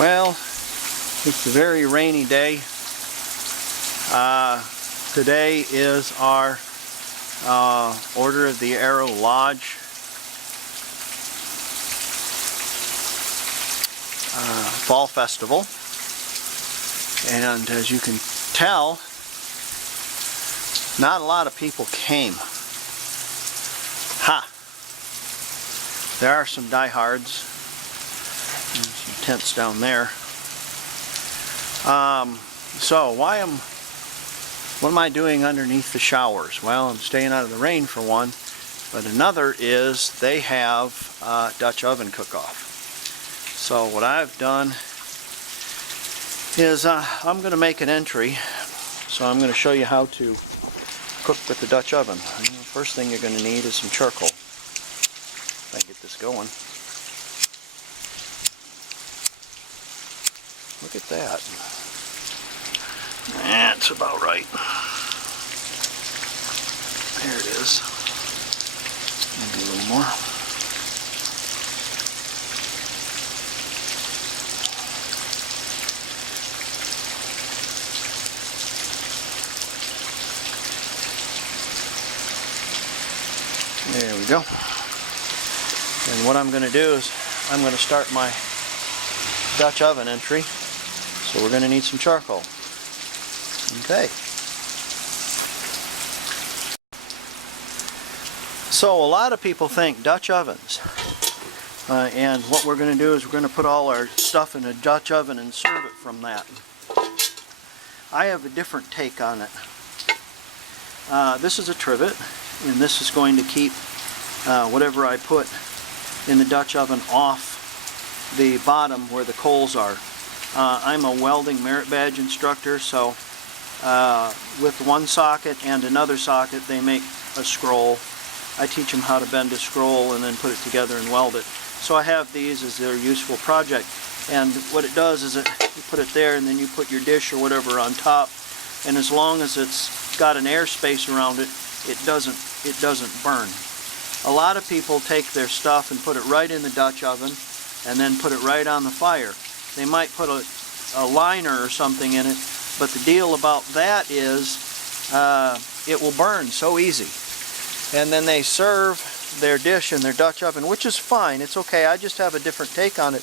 Well, it's a very rainy day. Today is our Order of the Arrow Lodge Fall Festival, and as you can tell, not a lot of people came. There are some diehards. There's some tents down there. So what am I doing underneath the showers? Well, I'm staying out of the rain for one, but another is they have Dutch oven cook-off. So what I've done is I'm going to make an entry. So I'm going to show you how to cook with the Dutch oven. And the first thing you're going to need is some charcoal. If I can get this going. Look at that. That's about right. There it is. Maybe a little more. There we go. And what I'm going to do is I'm going to start my Dutch oven entry. So we're going to need some charcoal. Okay. So a lot of people think Dutch ovens. And what we're going to do is we're going to put all our stuff in a Dutch oven and serve it from that. I have a different take on it. This is a trivet, and this is going to keep whatever I put in the Dutch oven off the bottom where the coals are. I'm a welding merit badge instructor, so with one socket and another socket they make a scroll. I teach them how to bend a scroll and then put it together and weld it. So I have these as their useful project, and what it does is you put it there and then you put your dish or whatever on top, and as long as it's got an air space around it, it doesn't burn. A lot of people take their stuff and put it right in the Dutch oven and then put it right on the fire. They might put a liner or something in it, but the deal about that is it will burn so easy. And then they serve their dish in their Dutch oven, which is fine. It's okay. I just have a different take on it.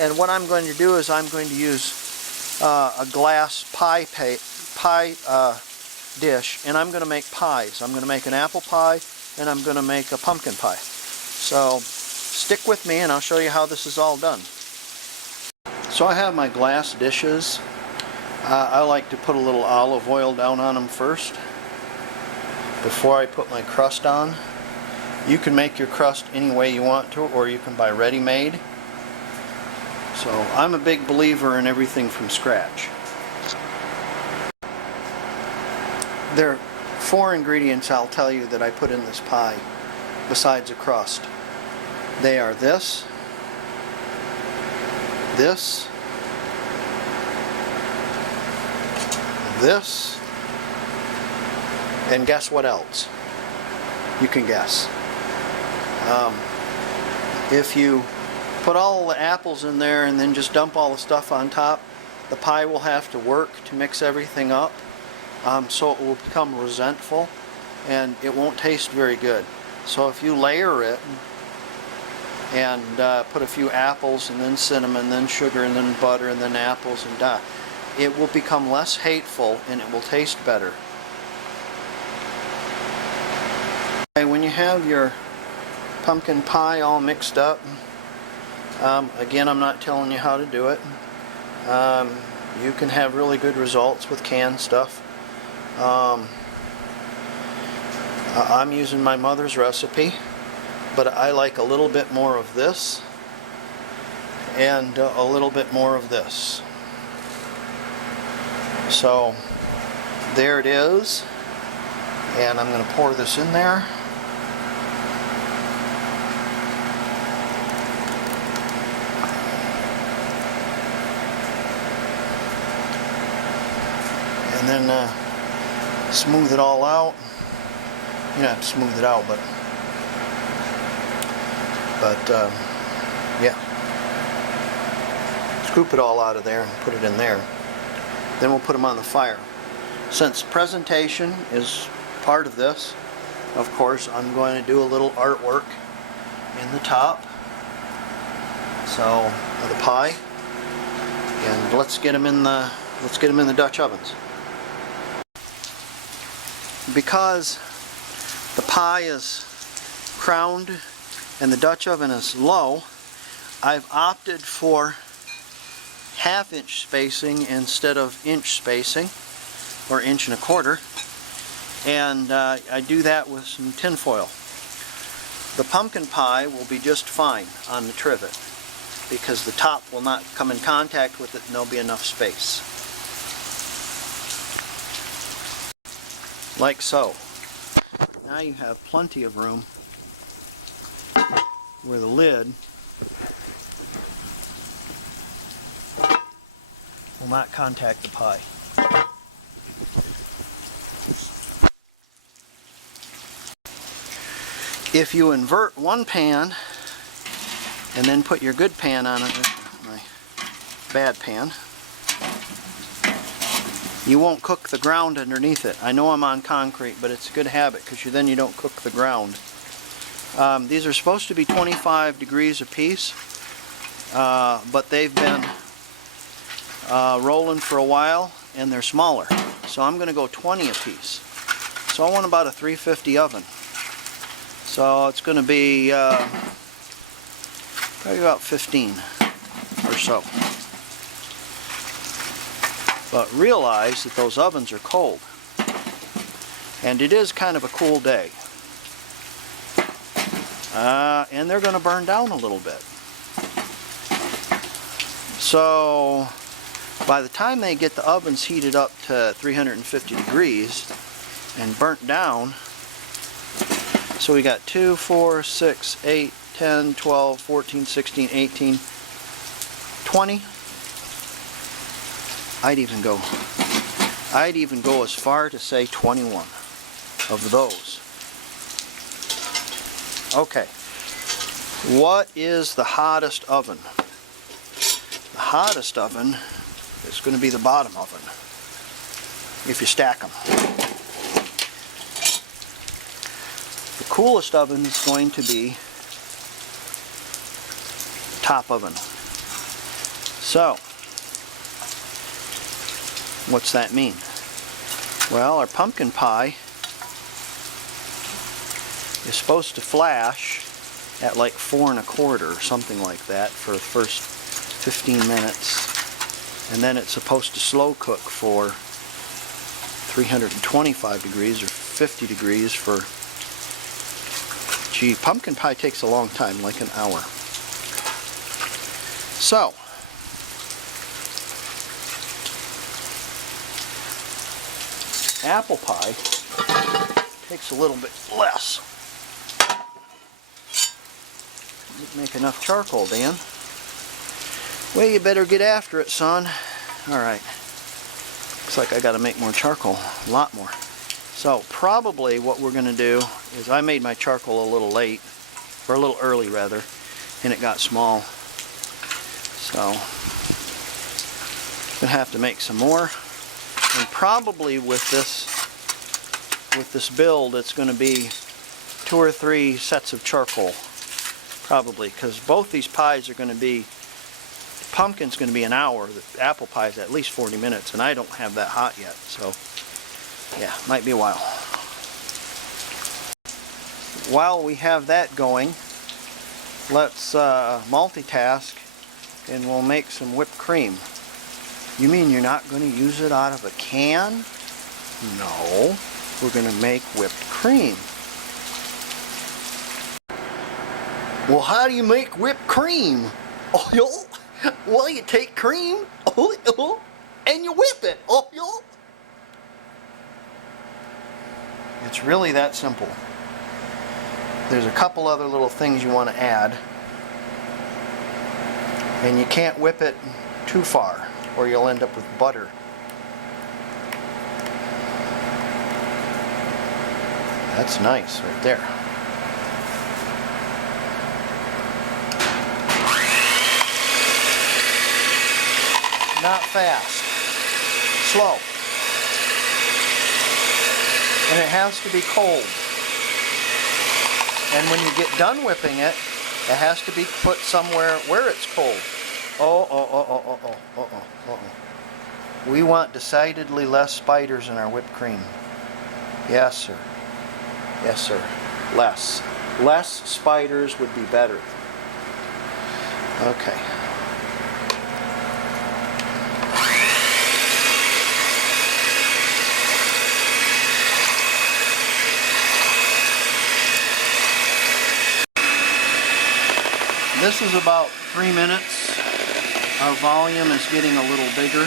And what I'm going to do is I'm going to use a glass pie dish, and I'm going to make pies. I'm going to make an apple pie, and I'm going to make a pumpkin pie. So stick with me and I'll show you how this is all done. So I have my glass dishes. I like to put a little olive oil down on them first before I put my crust on. You can make your crust any way you want to, or you can buy ready-made. So I'm a big believer in everything from scratch. There are 4 ingredients I'll tell you that I put in this pie besides a crust. They are this, this, and guess what else? You can guess. If you put all the apples in there and then just dump all the stuff on top, the pie will have to work to mix everything up, so it will become resentful and it won't taste very good. So if you layer it and put a few apples and then cinnamon, then sugar, and then butter, and then apples, and it will become less hateful and it will taste better. Okay, when you have your pumpkin pie all mixed up, again, I'm not telling you how to do it. You can have really good results with canned stuff. I'm using my mother's recipe, but I like a little bit more of this and a little bit more of this. So there it is, and I'm going to pour this in there. And then smooth it all out. You don't have to smooth it out, but yeah. scoop it all out of there and put it in there. Then we'll put them on the fire. Since presentation is part of this, of course, I'm going to do a little artwork in the top, so of the pie, and let's get them in the Dutch ovens. Because the pie is crowned and the Dutch oven is low, I've opted for half-inch spacing instead of inch spacing, or 1.25 inches, and I do that with some tin foil. The pumpkin pie will be just fine on the trivet because the top will not come in contact with it and there'll be enough space. Like so. Now you have plenty of room where the lid will not contact the pie. If you invert one pan and then put your good pan on it, my bad pan, you won't cook the ground underneath it. I know I'm on concrete, but it's a good habit because then you don't cook the ground. These are supposed to be 25 degrees apiece, but they've been rolling for a while and they're smaller. So I'm going to go 20 apiece. So I want about a 350 oven. So it's going to be probably about 15 or so. But realize that those ovens are cold. And it is kind of a cool day. And they're going to burn down a little bit. So by the time they get the ovens heated up to 350 degrees and burnt down, so we got 2, 4, 6, 8, 10, 12, 14, 16, 18, 20. I'd even go as far to say 21 of those. Okay. What is the hottest oven? The hottest oven is going to be the bottom oven, if you stack them. The coolest oven is going to be the top oven. So, what's that mean? Well, our pumpkin pie is supposed to flash at like 4 1/4 or something like that for the first 15 minutes. And then it's supposed to slow cook for 325 degrees or 50 degrees for, gee, pumpkin pie takes a long time, like an hour. So, apple pie takes a little bit less. Make enough charcoal, Dan. Well, you better get after it, son. Alright. Looks like I gotta make more charcoal. A lot more. So, probably what we're gonna do is, I made my charcoal a little late, or a little early rather, and it got small. So, gonna have to make some more. And probably with this build, it's going to be 2 or 3 sets of charcoal. Probably, because both these pies are going to be, the pumpkin's going to be an hour, the apple pie is at least 40 minutes, and I don't have that hot yet. So, yeah, might be a while. While we have that going, let's multitask, and we'll make some whipped cream. You mean you're not going to use it out of a can? No, we're going to make whipped cream. Well, how do you make whipped cream? Oh, well, you take cream, and you whip it. Oh, it's really that simple. There's a couple other little things you want to add, and you can't whip it too far, or you'll end up with butter. That's nice right there. not fast. Slow. And it has to be cold. And when you get done whipping it, it has to be put somewhere where it's cold. We want decidedly less spiders in our whipped cream. Yes, sir. Yes, sir. Less. Less spiders would be better. Okay. This is about 3 minutes. Our volume is getting a little bigger.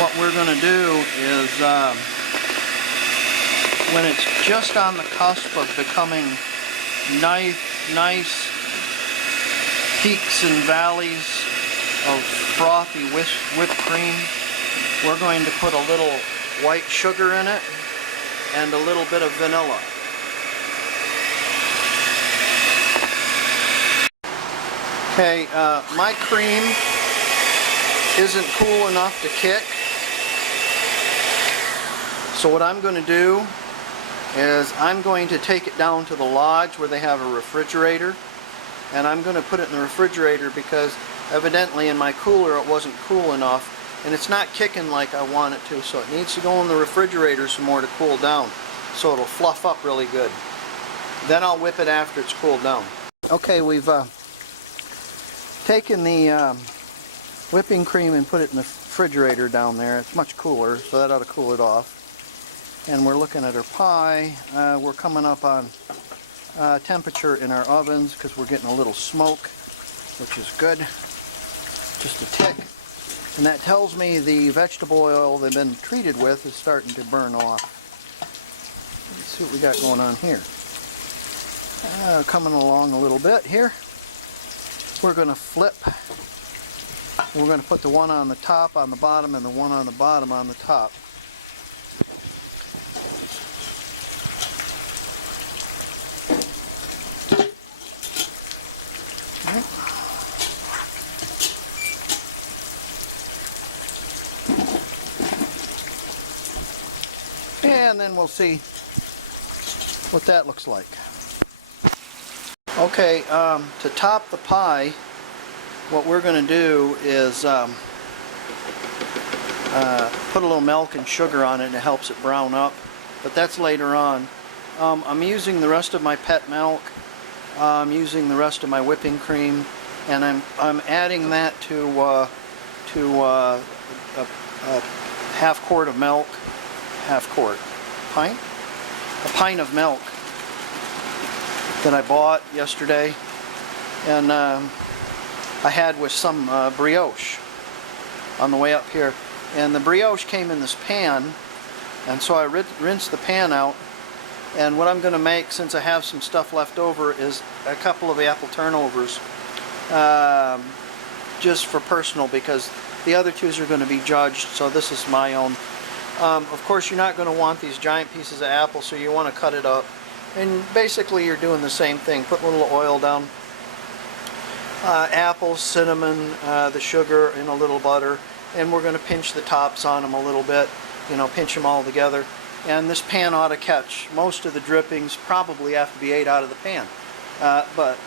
What we're going to do is, when it's just on the cusp of becoming nice peaks and valleys of frothy whipped cream, we're going to put a little white sugar in it and a little bit of vanilla. Okay, my cream isn't cool enough to kick. So what I'm going to do is I'm going to take it down to the lodge where they have a refrigerator, and I'm going to put it in the refrigerator because evidently in my cooler it wasn't cool enough, and it's not kicking like I want it to, so it needs to go in the refrigerator some more to cool down so it'll fluff up really good. Then I'll whip it after it's cooled down. Okay, we've taken the whipping cream and put it in the refrigerator down there. It's much cooler, so that ought to cool it off. And we're looking at our pie. We're coming up on temperature in our ovens because we're getting a little smoke, which is good. Just a tick. And that tells me the vegetable oil they've been treated with is starting to burn off. Let's see what we got going on here. Coming along a little bit here. We're going to flip. We're going to put the one on the top on the bottom and the one on the bottom on the top. And then we'll see what that looks like. Okay, to top the pie, what we're going to do is put a little milk and sugar on it, and it helps it brown up. But that's later on. I'm using the rest of my pet milk. I'm using the rest of my whipping cream, and I'm adding that to a half quart of milk. Half quart. Pint? A pint of milk that I bought yesterday, and I had with some brioche on the way up here, and the brioche came in this pan, and so I rinsed the pan out, and what I'm going to make, since I have some stuff left over, is a couple of apple turnovers, just for personal, because the other two are going to be judged, so this is my own. Of course, you're not going to want these giant pieces of apple, so you want to cut it up. And basically you're doing the same thing. Put a little oil down. Apples, cinnamon, the sugar, and a little butter. And we're going to pinch the tops on them a little bit. You know, pinch them all together. And this pan ought to catch most of the drippings. Probably have to be ate out of the pan. But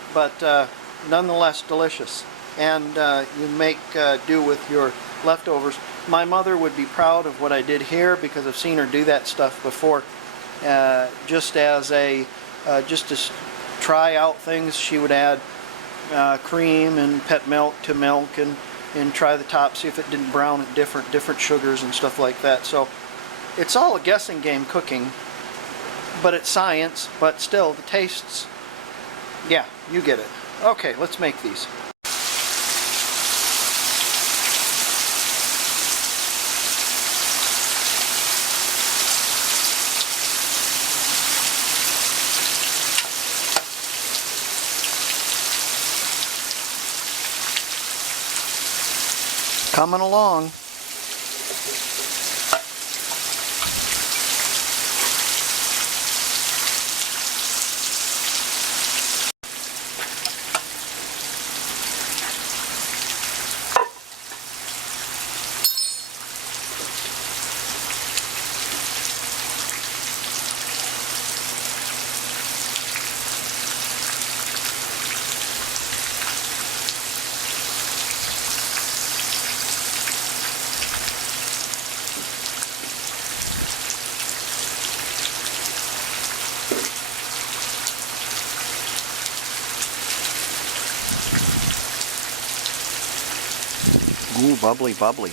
nonetheless delicious. And you make do with your leftovers. My mother would be proud of what I did here because I've seen her do that stuff before. Just to try out things, she would add cream and pet milk to milk and try the top, see if it didn't brown at different sugars and stuff like that. So it's all a guessing game cooking, but it's science. But still, the tastes, yeah, you get it. Okay, let's make these. Coming along. Ooh, bubbly, bubbly.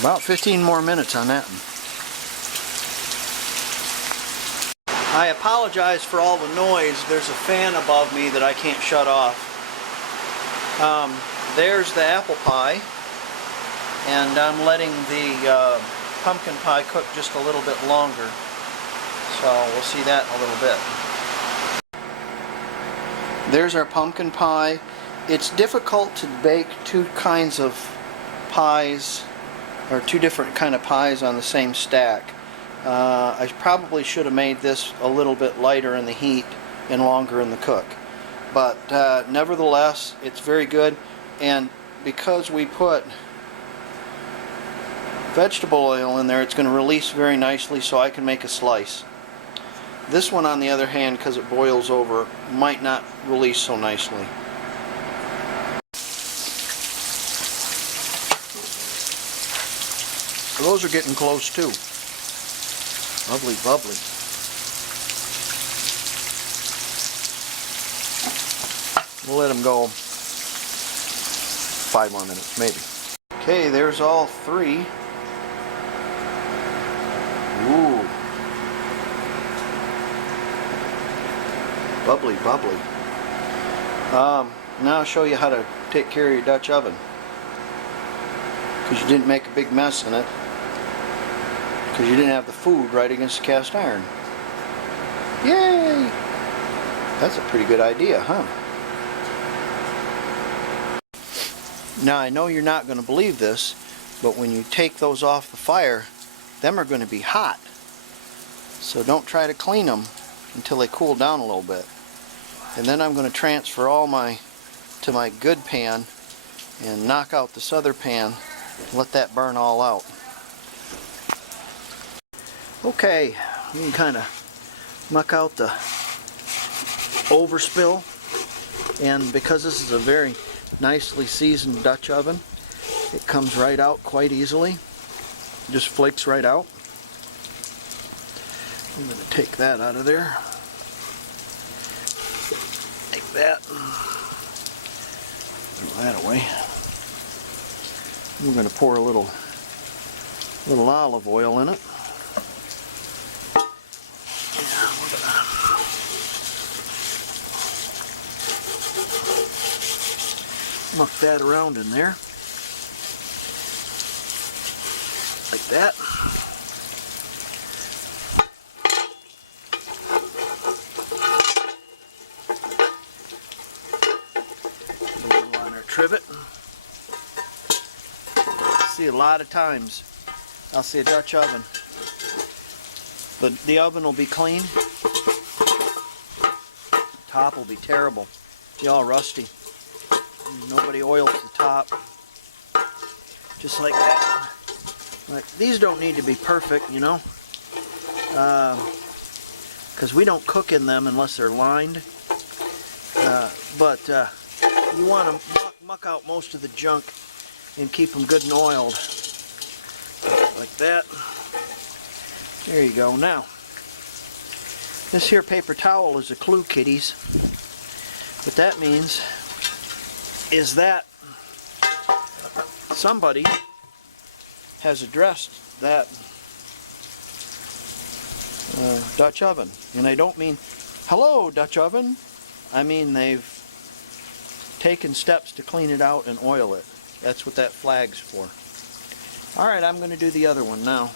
About 15 more minutes on that one. I apologize for all the noise. There's a fan above me that I can't shut off. There's the apple pie, and I'm letting the pumpkin pie cook just a little bit longer. So we'll see that in a little bit. There's our pumpkin pie. It's difficult to bake two kinds of pies, or two different kind of pies on the same stack. I probably should have made this a little bit lighter in the heat and longer in the cook. But nevertheless, it's very good. And because we put vegetable oil in there, it's going to release very nicely so I can make a slice. This one, on the other hand, because it boils over, might not release so nicely. Those are getting close too. Bubbly, bubbly. We'll let them go 5 more minutes, maybe. Okay, there's all three. Ooh. Bubbly, bubbly. Now I'll show you how to take care of your Dutch oven, because you didn't make a big mess in it, because you didn't have the food right against the cast iron. Yay! That's a pretty good idea, huh? Now I know you're not going to believe this, but when you take those off the fire, them are going to be hot. So don't try to clean them until they cool down a little bit. And then I'm going to transfer all to my good pan and knock out this other pan and let that burn all out. Okay, you can kind of muck out the overspill, and because this is a very nicely seasoned Dutch oven, it comes right out quite easily. It just flakes right out. I'm going to take that out of there. Take that. Throw that away. We're going to pour a little olive oil in it. Yeah, we're going to muck that around in there, like that. Put a little on our trivet. See, a lot of times I'll see a Dutch oven, but the oven will be clean, the top will be terrible, be all rusty. Nobody oils the top, just like that. Like, these don't need to be perfect, you know, because we don't cook in them unless they're lined. But you want to muck out most of the junk and keep them good and oiled, like that. There you go. Now, this here paper towel is a clue, kiddies. What that means is that somebody has addressed that Dutch oven. And I don't mean, hello, Dutch oven. I mean they've taken steps to clean it out and oil it. That's what that flag's for. Alright, I'm going to do the other one now.